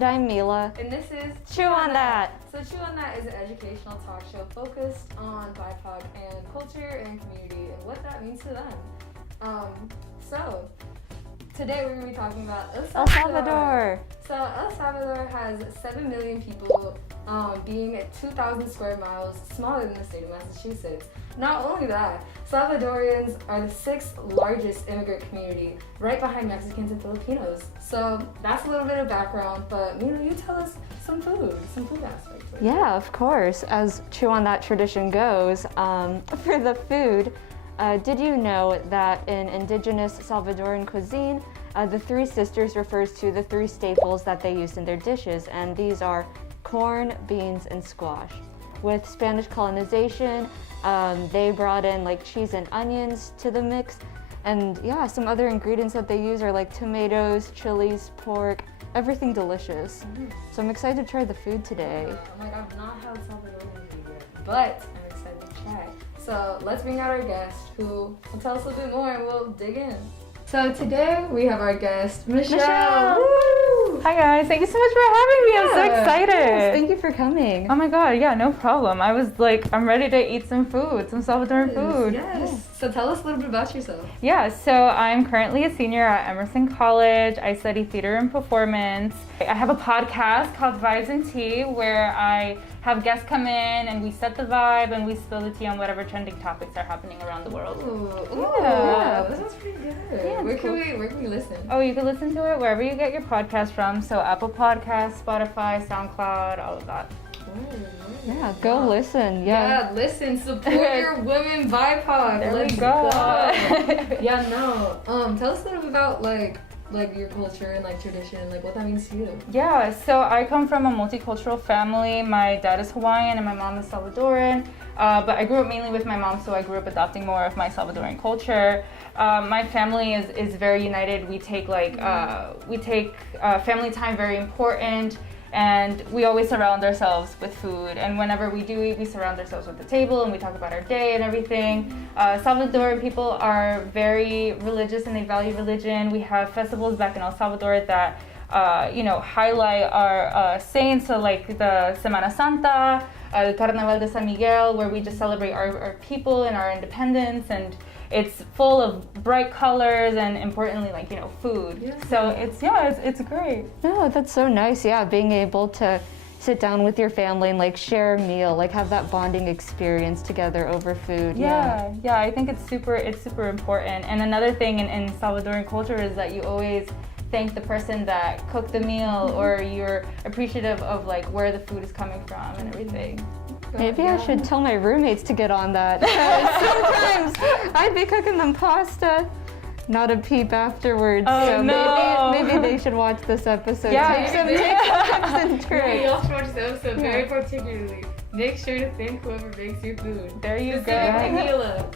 And I'm Mila. And this is Chew on That. So Chew on That is an educational talk show focused on BIPOC and culture and community and what that means to them. So today we're going to be talking about El Salvador. So El Salvador has 7 million people, being at 2,000 square miles smaller than the state of Massachusetts. Not only that, Salvadorians are the 6th largest immigrant community, right behind Mexicans and Filipinos. So that's a little bit of background, but Mila, you tell us some food aspects. Yeah, of course. As Chew on That tradition goes, for the food, did you know that in indigenous Salvadoran cuisine, the Three Sisters refers to the 3 staples that they used in their dishes, and these are corn, beans, and squash. With Spanish colonization, they brought in like cheese and onions to the mix, and yeah, some other ingredients that they use are like tomatoes, chilies, pork, everything delicious. So I'm excited to try the food today. I've not had Salvadorian food yet, but I'm excited to try. So let's bring out our guest who will tell us a little bit more and we'll dig in. So today we have our guest, Michelle. Woo! Hi guys, thank you so much for having me. I'm so excited. Yes, thank you for coming. Oh my god, yeah, no problem. I was like, I'm ready to eat some food, some Salvadoran food. Yes. So tell us a little bit about yourself. Yeah, so I'm currently a senior at Emerson College. I study theater and performance. I have a podcast called Vibes and Tea where I have guests come in and we set the vibe and we spill the tea on whatever trending topics are happening around the world. Ooh, yeah. That sounds pretty good. Yeah, where can we listen? Oh, you can listen to it wherever you get your podcast from. So Apple Podcasts, Spotify, SoundCloud, all of that. Yeah, go listen. Yeah, listen, support your women BIPOC. There we go. Yeah, no. Tell us a little bit about like your culture and like tradition, like what that means to you. Yeah, so I come from a multicultural family. My dad is Hawaiian and my mom is Salvadoran. But I grew up mainly with my mom, so I grew up adopting more of my Salvadoran culture. My family is very united. We take family time very important. And we always surround ourselves with food. And whenever we do eat, we surround ourselves with the table and we talk about our day and everything. Salvadoran people are very religious and they value religion. We have festivals back in El Salvador that, highlight our saints. So like the Semana Santa, the Carnaval de San Miguel, where we just celebrate our people and our independence. And it's full of bright colors and importantly, food. Yeah. So it's great. No, that's so nice. Yeah, being able to sit down with your family and like share a meal, like have that bonding experience together over food. Yeah, I think it's super important. And another thing in Salvadoran culture is that you always thank the person that cooked the meal, or you're appreciative of like where the food is coming from and everything. Maybe I should tell my roommates to get on that. Sometimes I'd be cooking them pasta, not a peep afterwards. Oh, so no. maybe they should watch this episode. Yeah, Take some tips and tricks. You all should watch this episode very particularly. Make sure to thank whoever makes your food. There you go. Specifically Mila.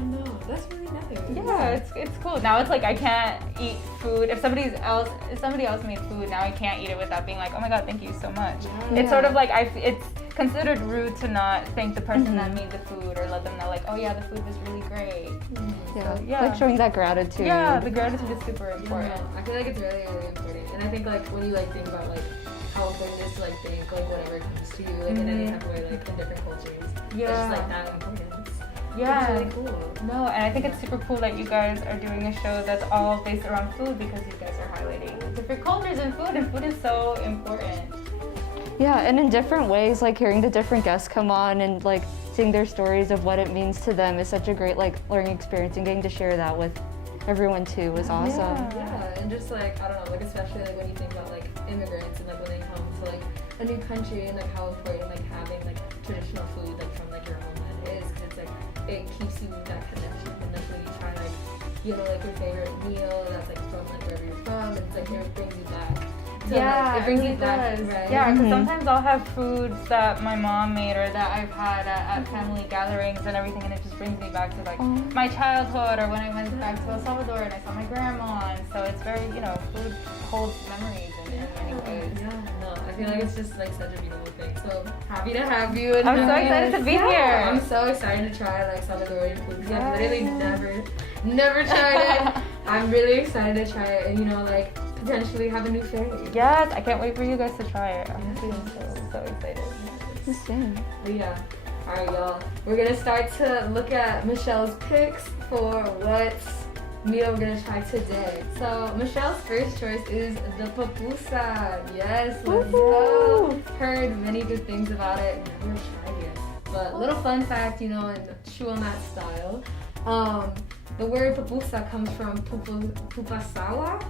No, that's really nice. Yeah, it's cool. Now it's like I can't eat food if somebody else made food. Now I can't eat it without being like, oh my god, thank you so much. Yeah. It's sort of like it's considered rude to not thank the person that made the food or let them know like, oh yeah, the food was really great. Yeah, like showing that gratitude. Yeah, the gratitude is super important. I feel like it's really, really important. And I think like when you like think about like how important it is to like think like whatever comes to you like in any type of way, like in different cultures. Yeah. It's just like that important. Yeah. It's really cool. No, and I think it's super cool that you guys are doing a show that's all based around food because you guys are highlighting different cultures and food is so important. Yeah, and in different ways, like hearing the different guests come on and like seeing their stories of what it means to them is such a great like learning experience, and getting to share that with everyone too was awesome. Yeah, and just like, I don't know, like especially like when you think about like immigrants and like when they come to like a new country and like how important like having like traditional food like from like your homeland is, because it's like it keeps you in that connection, and like when you try like like your favorite meal that's like from like wherever you're from, it's like it brings you back. So, yeah, like, it brings really you back, does. right? Yeah, because sometimes I'll have foods that my mom made or that I've had at family gatherings and everything, and it just brings me back to like my childhood or when I went back to El Salvador and I saw my grandma, and so it's very, food holds memories in many ways. Yeah, no, I feel like it's just like such a beautiful thing. So happy to have you. And I'm so excited to be here. I'm so excited to try like Salvadorian food. I've literally never tried it. I'm really excited to try it, and like potentially have a new fave. Yes, I can't wait for you guys to try it. Honestly, I'm so excited. Same. But yeah. Alright, y'all. We're gonna start to look at Michelle's picks for what meal we're gonna try today. So Michelle's first choice is the pupusa. Yes, let's go. Heard many good things about it. Never tried it. But little fun fact, you know, and chew on that style. The word pupusa comes from pupasawa,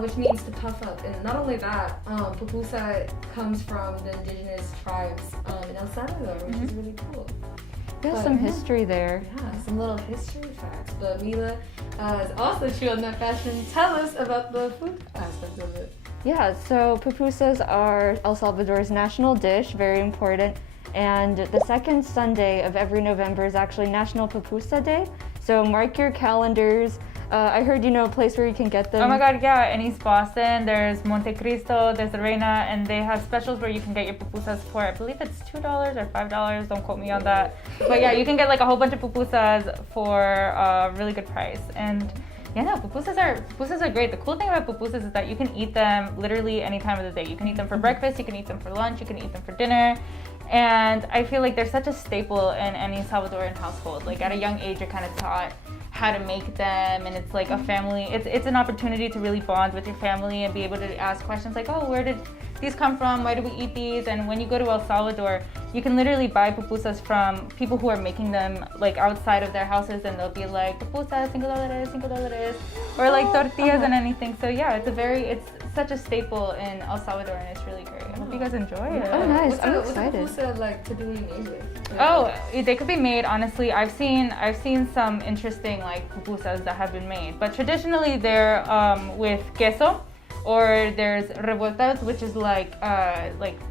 which means to puff up. And not only that, pupusa comes from the indigenous tribes in El Salvador, which is really cool. There's some history there. Yeah, some little history facts. But Mila is also true on that fashion. Tell us about the food aspect of it. Yeah, so pupusas are El Salvador's national dish, very important. And the second Sunday of every November is actually National Pupusa Day. So mark your calendars. I heard you know a place where you can get them. Oh my god, yeah, in East Boston, there's Monte Cristo, there's the Reina, and they have specials where you can get your pupusas for, I believe it's $2 or $5, don't quote me on that. But yeah, you can get like a whole bunch of pupusas for a really good price. And yeah, no, pupusas are great. The cool thing about pupusas is that you can eat them literally any time of the day. You can eat them for breakfast, you can eat them for lunch, you can eat them for dinner. And I feel like they're such a staple in any Salvadoran household. Like at a young age, you're kind of taught how to make them, and it's like a family, it's an opportunity to really bond with your family and be able to ask questions like, oh, where did these come from? Why do we eat these? And when you go to El Salvador, you can literally buy pupusas from people who are making them like outside of their houses, and they'll be like, pupusas, $5, or like tortillas and anything. So yeah, it's such a staple in El Salvador, and it's really great. I hope you guys enjoy it. Oh, nice. I'm excited. What's a pupusa like typically made with? Oh, they could be made, honestly. I've seen some interesting like pupusas that have been made, but traditionally they're with queso, or there's revueltas, which is like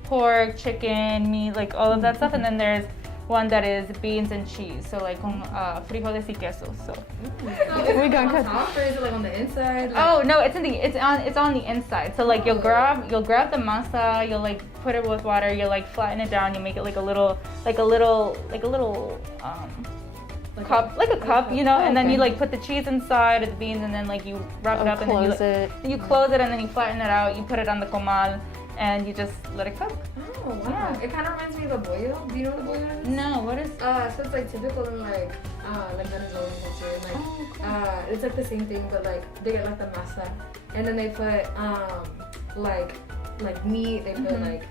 pork, chicken, meat, like all of that stuff, and then there's one that is beans and cheese, so like con frijoles y queso. So We're going on top, or is it like on the inside? Like... Oh no, it's on the inside. So like you'll grab the masa, you'll like put it with water, you'll like flatten it down, you make it like a little cup, you know, and then you like put the cheese inside of the beans, and then like you wrap it up, and then you close it, and then you flatten it out, you put it on the comal, and you just let it cook. Oh wow! Yeah. It kind of reminds me of a bollo. Do you know what a bollo is? No, what is? So it's like typical in like Venezuelan culture. Like it's like the same thing, but like they get like the masa, and then they put like meat. They put like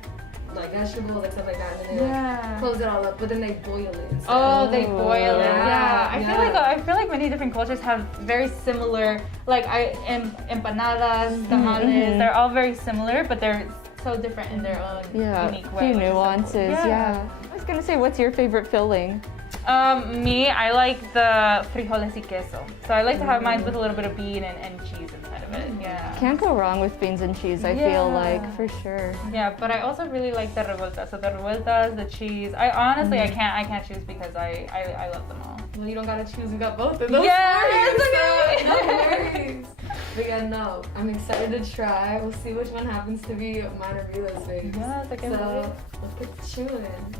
vegetables, like stuff like that, and then they close it all up. But then they boil it. Instead. Oh, they boil it. Yeah. I feel like many different cultures have very similar, like empanadas, tamales. They're all very similar, but they're so different in their own unique way. A few nuances. Yeah. I was gonna say, what's your favorite filling? Me, I like the frijoles y queso. So I like to have mine with a little bit of bean and cheese inside of it. Yeah. Can't go wrong with beans and cheese, I feel like, for sure. Yeah, but I also really like the revueltas. So the revueltas, the cheese. I honestly, I can't choose because I love them all. Well, you don't gotta choose. We got both of those. Yeah, so no worries. But yeah, no, I'm excited to try. We'll see which one happens to be mine or Mila's favorite. Yes, I can So let's get chewing.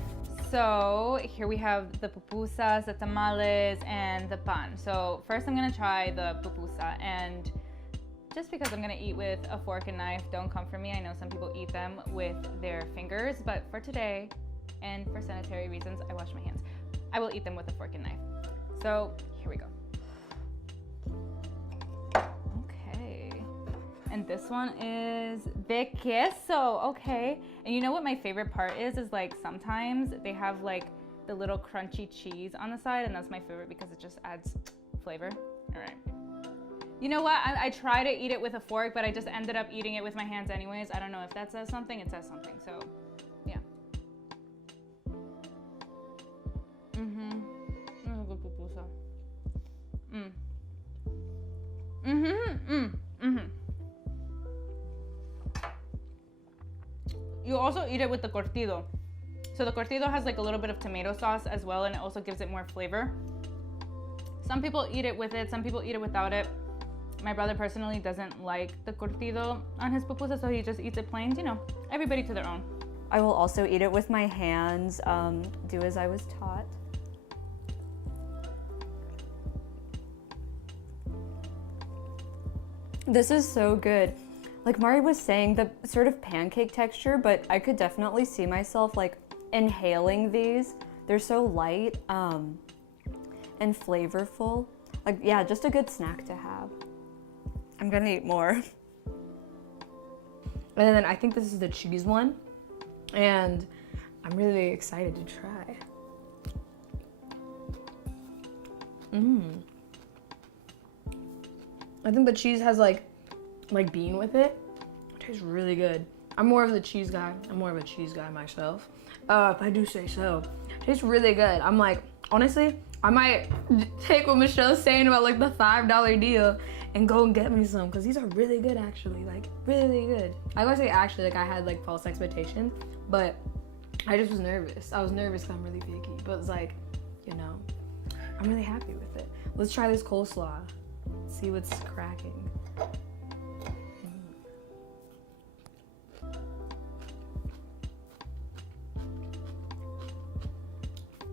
So here we have the pupusas, the tamales, and the pan. So first I'm gonna try the pupusa, and just because I'm gonna eat with a fork and knife, don't come for me. I know some people eat them with their fingers, but for today and for sanitary reasons, I wash my hands. I will eat them with a fork and knife. So here we go. Okay, and this one is de queso. Okay, and you know what my favorite part is like sometimes they have like the little crunchy cheese on the side, and that's my favorite because it just adds flavor. All right. You know what? I try to eat it with a fork, but I just ended up eating it with my hands anyways. I don't know if that says something. It says something. So, yeah. That's a good pupusa. You also eat it with the curtido. So the curtido has like a little bit of tomato sauce as well, and it also gives it more flavor. Some people eat it with it, some people eat it without it. My brother personally doesn't like the curtido on his pupusa, so he just eats it plain. You know, everybody to their own. I will also eat it with my hands, do as I was taught. This is so good. like Mari was saying, the sort of pancake texture, but I could definitely see myself like inhaling these. They're so light and flavorful. Like, yeah, just a good snack to have. I'm gonna eat more. And then I think this is the cheese one, and I'm really excited to try. I think the cheese has like bean with it. It tastes really good. I'm more of the cheese guy. I'm more of a cheese guy myself, if I do say so. It tastes really good. I'm like, honestly, I might take what Michelle's saying about like the $5 deal and go and get me some, because these are really good actually, like really good. I gotta say actually, like I had like false expectations, but I just was nervous. I was nervous because I'm really picky, but it's like, you know, I'm really happy with it. Let's try this coleslaw. See what's cracking.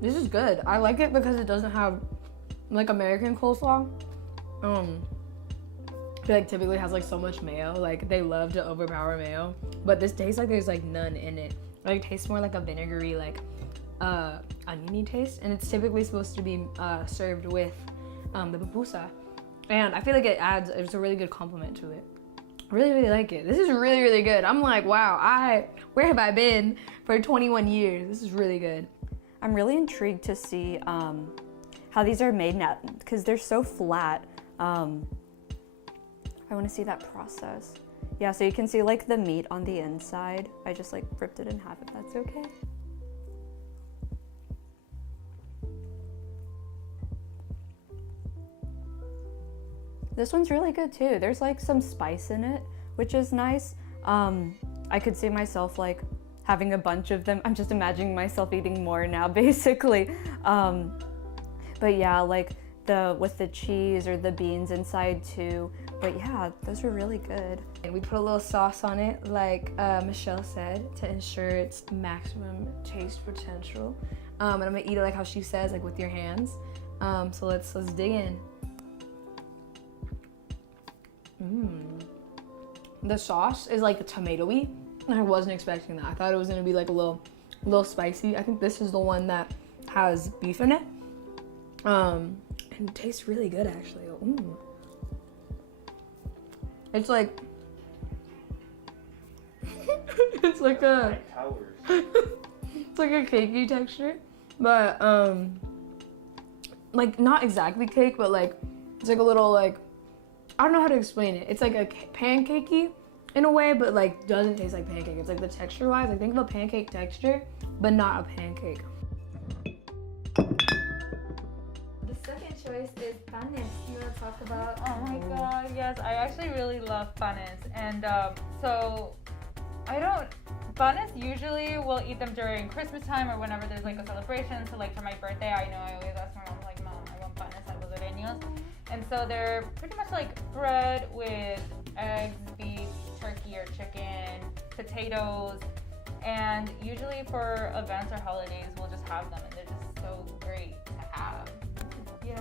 This is good. I like it because it doesn't have like American coleslaw. It like typically has like so much mayo. Like they love to overpower mayo, but this tastes like there's like none in it. Like it tastes more like a vinegary, like oniony taste, and it's typically supposed to be served with the pupusa. And I feel like it's a really good compliment to it. I really, really like it. This is really, really good. I'm like, wow, where have I been for 21 years? This is really good. I'm really intrigued to see how these are made now, because they're so flat. I want to see that process. Yeah, so you can see like the meat on the inside. I just like ripped it in half, if that's okay. This one's really good too. There's like some spice in it, which is nice. I could see myself like having a bunch of them. I'm just imagining myself eating more now, basically. But yeah, like with the cheese or the beans inside too. But yeah, those were really good. And we put a little sauce on it, like Michelle said, to ensure its maximum taste potential. And I'm gonna eat it like how she says, like with your hands. So let's dig in. The sauce is like tomatoey, and I wasn't expecting that. I thought it was gonna be like a little spicy. I think this is the one that has beef in it. And it tastes really good actually. It's like it's like a it's like a cakey texture, but like not exactly cake, but like it's like a little like, I don't know how to explain it. It's like a pancakey in a way, but like doesn't taste like pancake. It's like the texture wise, like think of a pancake texture, but not a pancake. The second choice is panes. You want to talk about? Oh my god, yes, I actually really love panes. And so panes usually we'll eat them during Christmas time or whenever there's like a celebration. So like for my birthday, I know I always ask my mom, like, Mom, I want panes salvadoreños. And so they're pretty much like bread with eggs, beef, turkey or chicken, potatoes, and usually for events or holidays we'll just have them, and they're just so great to have. Yeah.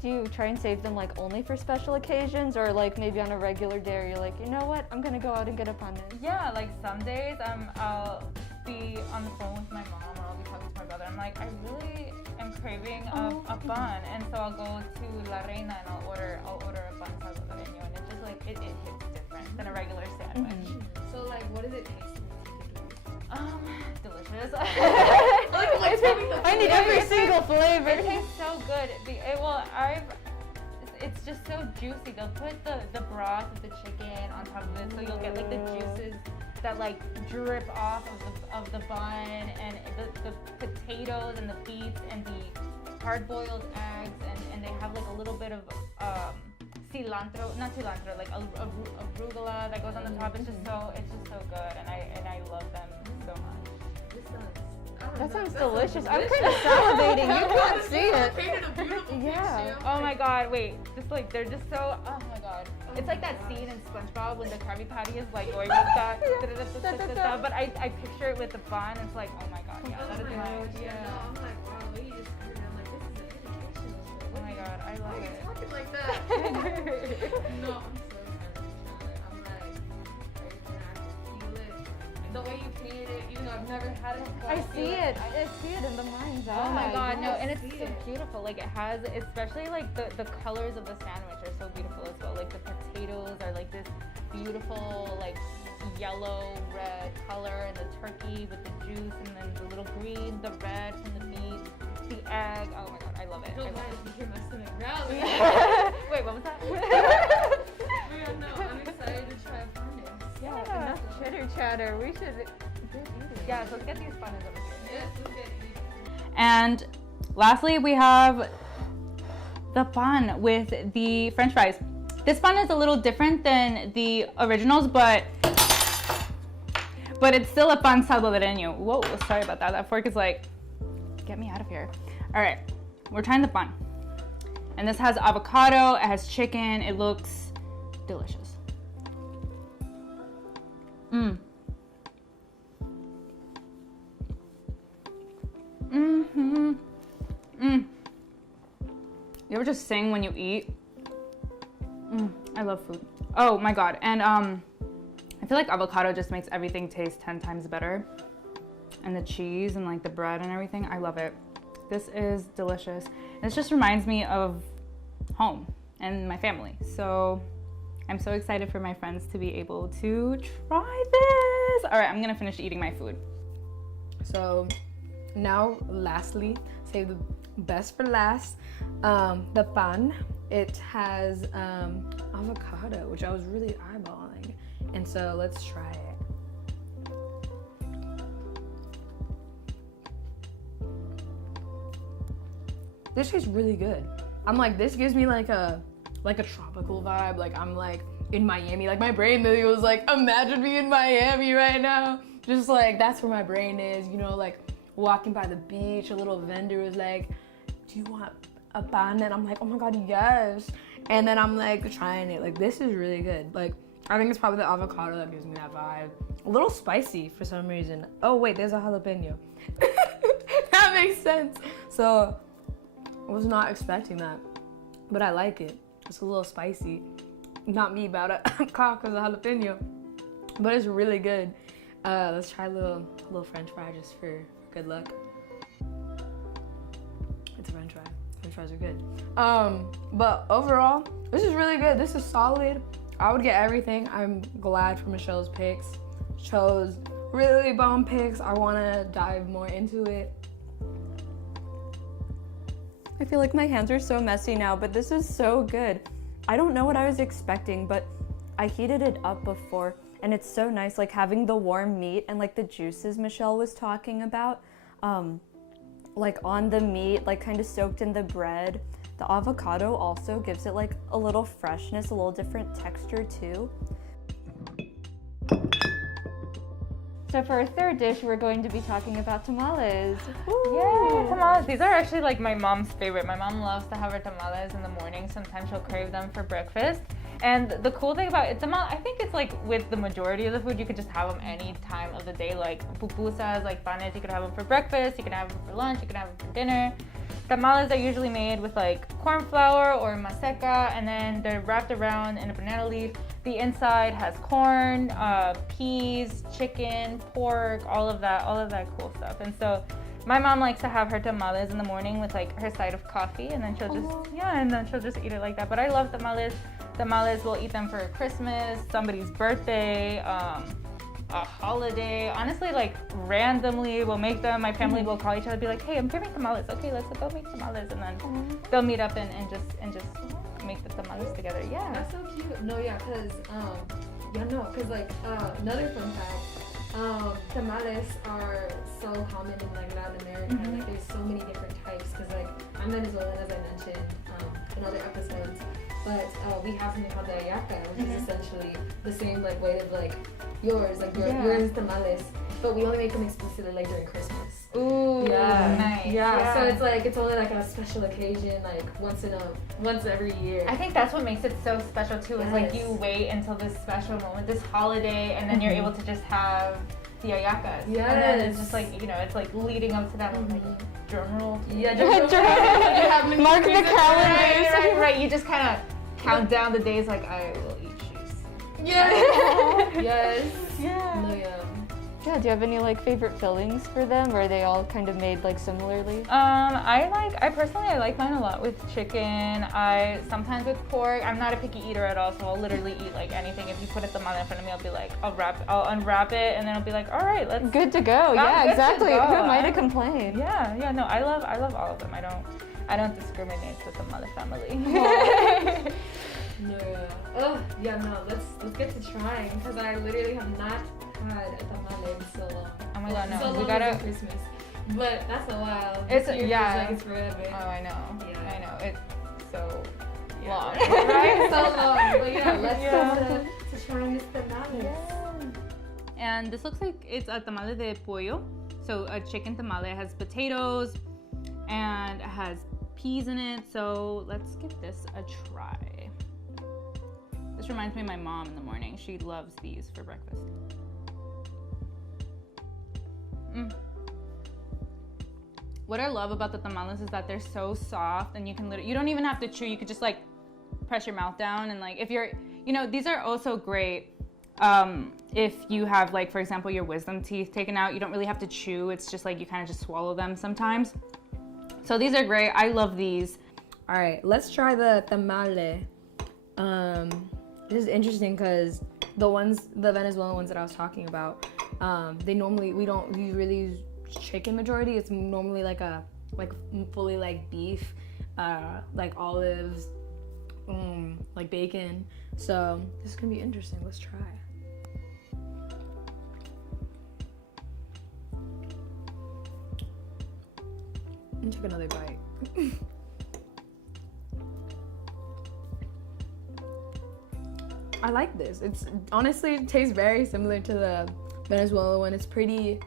Do you try and save them like only for special occasions, or like maybe on a regular day you're like, you know what, I'm gonna go out and get a panes? Yeah, like some days I'll be on the phone with my mom or I'll be talking to my brother. I'm like, I really am craving a bun, and so I'll go to La Reina and I'll order a bun salvadoreño, and it just like it hits different than a regular sandwich. So like, what does it taste like? Delicious. I need every single flavor. It tastes so good. It's just so juicy. They'll put the broth of the chicken on top of it, so you'll get like the juices that like drip off of the bun, and the potatoes and the beets and the hard-boiled eggs, and they have like a little bit of cilantro, like arugula that goes on the top. It's just so good, and I love them so much. That sounds delicious. I'm kind of salivating. You can't see it. Painted a beautiful Yeah. Oh my god, wait. Just like they're just so, oh my god. It's like that scene in SpongeBob when the Krabby Patty is like going with that. But I picture it with the bun. It's like, oh my god, yeah. That is my, Yeah. No, I'm like, wow, what you just heard. I'm like, this is an educational show. oh my god, I Why love are you it. talking like that? No, I'm so excited to try it. I'm like, hated it, even though I've never had it before. I see it in the mind's eye. Oh my god, no, and it's see so it. beautiful. Like it has, especially like the colors of the sandwich are so beautiful as well. Like the potatoes are like this beautiful like yellow red color, and the turkey with the juice, and then the little green, the red from the meat, the egg. Oh my god, I love it. I Don't love mind it. if you hear my stomach growling. Wait, what was that? But yeah, no, I'm excited to try fondants. Yeah, enough chitter chatter. We should get eating. Yeah, so let's get these fondants over here. Yes, let's get eating. And lastly, we have the pan with the French fries. This pan is a little different than the originals, but it's still a pan salvadoreño. Whoa, sorry about that. That fork is like, get me out of here. All right, we're trying the pan. And this has avocado, it has chicken, it looks delicious. Mmm. Mm-hmm. Mm. You ever just sing when you eat? I love food. Oh my god, and I feel like avocado just makes everything taste 10 times better. And the cheese and like the bread and everything, I love it. This is delicious. This just reminds me of home and my family. So I'm so excited for my friends to be able to try this. All right, I'm gonna finish eating my food. So now, lastly, save the best for last. The pan, it has avocado, which I was really eyeballing. And so let's try it. This tastes really good. I'm like, this gives me like a tropical vibe. Like I'm like in Miami. Like my brain literally was like, imagine me in Miami right now. Just like, that's where my brain is, you know, like walking by the beach, a little vendor was like, do you want a pan? And I'm like, oh my God, yes. And then I'm like trying it. Like this is really good. Like I think it's probably the avocado that gives me that vibe. A little spicy for some reason. Oh wait, there's a jalapeno. That makes sense. So I was not expecting that, but I like it. It's a little spicy. Not me about a cock with a jalapeno, but it's really good. Let's try a little French fry just for good luck. It's a French fry. French fries are good. But overall, this is really good. This is solid. I would get everything. I'm glad for Michelle's picks. Chose really bomb picks. I want to dive more into it. I feel like my hands are so messy now, but this is so good. I don't know what I was expecting, but I heated it up before, and it's so nice, like having the warm meat and like the juices Michelle was talking about, like on the meat, like kind of soaked in the bread. The avocado also gives it like a little freshness, a little different texture too. So for our third dish, we're going to be talking about tamales. Yay, tamales. These are actually like my mom's favorite. My mom loves to have her tamales in the morning. Sometimes she'll crave them for breakfast. And the cool thing about it, I think it's like with the majority of the food, you could just have them any time of the day. Like pupusas, like panes, you could have them for breakfast, you can have them for lunch, you can have them for dinner. Tamales are usually made with like corn flour or maseca, and then they're wrapped around in a banana leaf. The inside has corn, peas, chicken, pork, all of that cool stuff. And so my mom likes to have her tamales in the morning with like her side of coffee, and then she'll just eat it like that. But I love tamales. Tamales, we'll eat them for Christmas, somebody's birthday, a holiday. Honestly, like randomly we'll make them. My family will call each other and be like, hey, I'm craving tamales. Okay, let's go make tamales. And then they'll meet up and just make the tamales together. Yeah. That's so cute. No, yeah, cause like another fun fact, tamales are so common in like Latin America. Like there's so many different types. Cause like I'm Venezuelan, as I mentioned in other episodes. But we have something called the hallaca, which is essentially the same like way of like yours, like yours is tamales, but we only make them exclusively like during Christmas. Ooh, yeah, nice. Yeah. So it's like it's only like a special occasion, like once every year. I think that's what makes it so special too. Is like you wait until this special moment, this holiday, and then you're able to just have the hallacas. Yes. And then it's just like, you know, it's like leading up to that. Like drum roll. Yeah, drum roll. Mark the calendars. Right. You just kind of count down the days. Like I will eat shoes. Yes. Yes. Yeah. No, yeah. Yeah, do you have any like favorite fillings for them, or are they all kind of made like similarly? I personally like mine a lot with chicken. I sometimes with pork. I'm not a picky eater at all, so I'll literally eat like anything. If you put a tamale in front of me, I'll be like, I'll unwrap it, and then I'll be like, all right, let's. Good to go. I'm Yeah, good to exactly. go. Who am I to complain? Yeah, no, I love all of them. I don't discriminate with the tamale family. No. Oh, yeah, no. Let's get to trying because I literally have not had a tamale in so long. Oh my god, no. So We long gotta. as Christmas. But that's a while. It's This year yeah. feels like it's forever. Oh, I know. Yeah. I know. It's so long. Right? So long. But yeah, let's Yeah. go to trying this tamale. And this looks like it's a tamale de pollo. So a chicken tamale. It has potatoes and it has peas in it. So let's give this a try. This reminds me of my mom in the morning. She loves these for breakfast. What I love about the tamales is that they're so soft and you can literally, you don't even have to chew. You could just like press your mouth down and like if you're, these are also great if you have like, for example, your wisdom teeth taken out. You don't really have to chew. It's just like you kind of just swallow them sometimes. So these are great. I love these. All right, let's try the tamale. This is interesting because the Venezuelan ones that I was talking about, we don't really use chicken majority. It's normally like fully like beef, like olives, like bacon. So this is gonna be interesting. Let's try. Let me take another bite. I like this. It's honestly, it tastes very similar to the Venezuela one. It's pretty,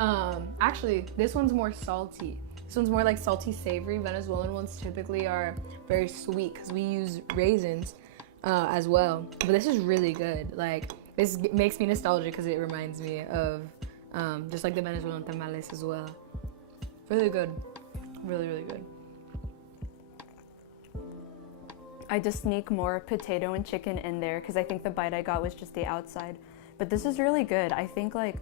actually, this one's more salty. This one's more like salty savory. Venezuelan ones typically are very sweet because we use raisins as well. But this is really good. Like, this makes me nostalgic because it reminds me of just like the Venezuelan tamales as well. Really good. Really, really good. I just sneak more potato and chicken in there because I think the bite I got was just the outside. But this is really good. I think like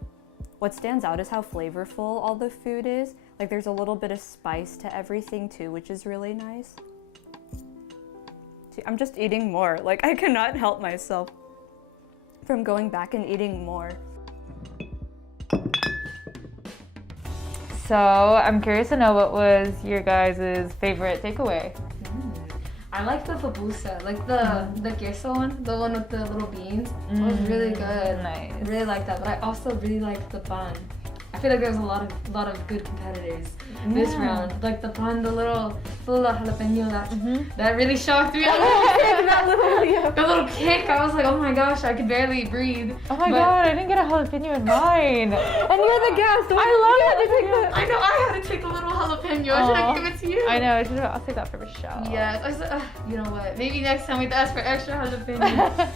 what stands out is how flavorful all the food is. Like there's a little bit of spice to everything too, which is really nice. See, I'm just eating more. Like I cannot help myself from going back and eating more. So I'm curious to know what was your guys' favorite takeaway? I like the pupusa, like the queso one, the one with the little beans. It was really good. Nice. I really like that, but I also really like the pan. I feel like there's a lot of good competitors this round. Like the pan, the little jalapeno that really shocked me. The little kick. I was like, oh my gosh, I could barely breathe. Oh my god, I didn't get a jalapeno in mine. And you're the guest. I love it. I know I had to take a little jalapeno. Should I give it to you? I know. I'll take that for Michelle. Yes. I said, you know what? Maybe next time we have to ask for extra jalapeno.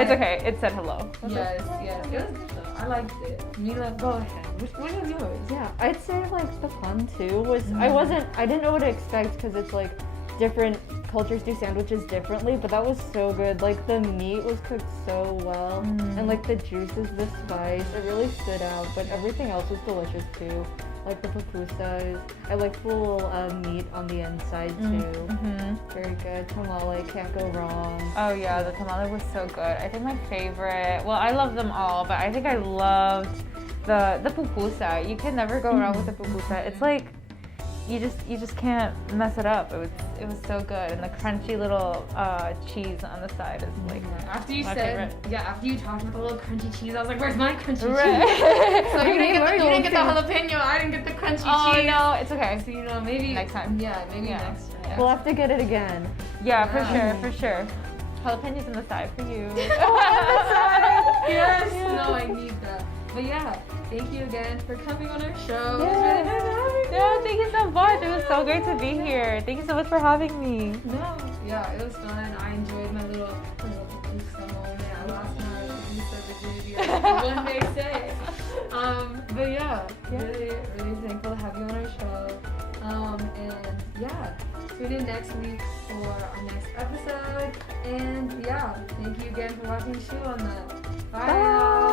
It's okay. It said hello. Yes. It was good though. I liked it. Mila, go ahead. Which one is yours? Yeah, I'd say like the fun too was I didn't know what to expect because it's like different cultures do sandwiches differently, but that was so good. Like the meat was cooked so well and like the juices, the spice, it really stood out, but everything else was delicious too. Like the pupusas, I like the little meat on the inside too. Very good. Tamale, can't go wrong. Oh yeah, the tamale was so good. I think my favorite, well, I love them all, but I think I loved the pupusa. You can never go wrong with the pupusa. It's like you just can't mess it up. It was so good, and the crunchy little cheese on the side is like After you my said, favorite. after you talked about the little crunchy cheese, I was like, where's my crunchy Right. cheese? So you didn't get the jalapeno, I didn't get the crunchy Oh cheese. no, it's okay. So maybe Next time. Yeah, maybe Yeah. next time. Yeah. We'll have to get it again. Yeah, for sure. Jalapenos on the side for you. Yes. No, I need that. But yeah, thank you again for coming on our show. It was really nice having you. Yeah, thank you so much. It was so great to be here. Thank you so much for having me. No, yeah, it was fun. I enjoyed my little pupusa moment. I lost my pupusa virginity, as one may say. But yeah, really, really thankful to have you on our show. And yeah, tune in next week for our next episode. And yeah, thank you again for watching Shoe on the. Bye.